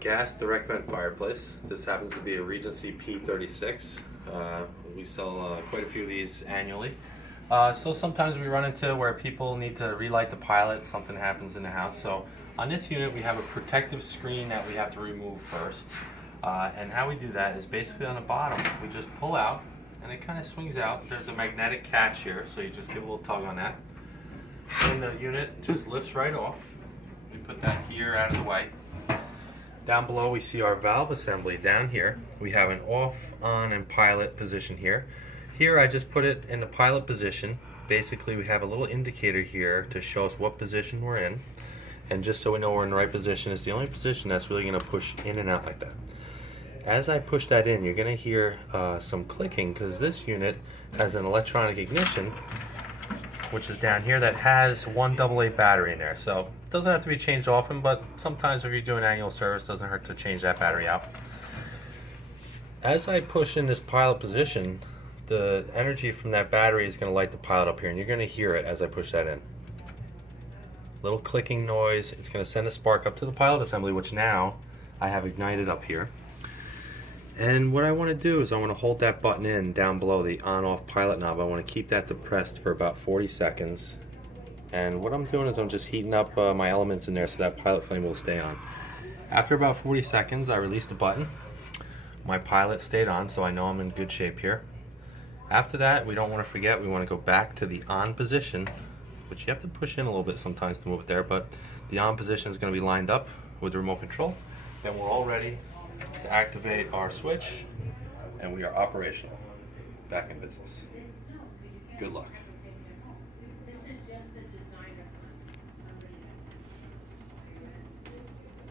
Gas direct vent fireplace. This happens to be a Regency P36. We sell quite a few of these annually. So sometimes we run into where people need to relight the pilot, something happens in the house. So on this unit we have a protective screen that we have to remove first. And how we do that is basically on the bottom, we just pull out and it kind of swings out. There's a magnetic catch here, so you just give a little tug on that. And the unit just lifts right off. We put that here out of the way. Down below we see our valve assembly. Down here we have an off, on, and pilot position here. Here I just put it in the pilot position. Basically we have a little indicator here to show us what position we're in. And just so we know we're in the right position, it's the only position that's really going to push in and out like that. As I push that in, you're going to hear some clicking because this unit has an electronic ignition, which is down here, that has one AA battery in there. So it doesn't have to be changed often, but sometimes if you're doing annual service, it doesn't hurt to change that battery out. As I push in this pilot position, the energy from that battery is going to light the pilot up here, and you're going to hear it as I push that in. Little clicking noise. It's going to send a spark up to the pilot assembly, which now I have ignited up here. And what I want to do is I want to hold that button in down below the on-off pilot knob. I want to keep that depressed for about 40 seconds. And what I'm doing is I'm just heating up my elements in there so that pilot flame will stay on. After about 40 seconds, I release the button. My pilot stayed on, so I know I'm in good shape here. After that, we don't want to forget, we want to go back to the on position, which you have to push in a little bit sometimes to move it there, but the on position is going to be lined up with the remote control. Then we're all ready to activate our switch, and we are operational, back in business. Good luck.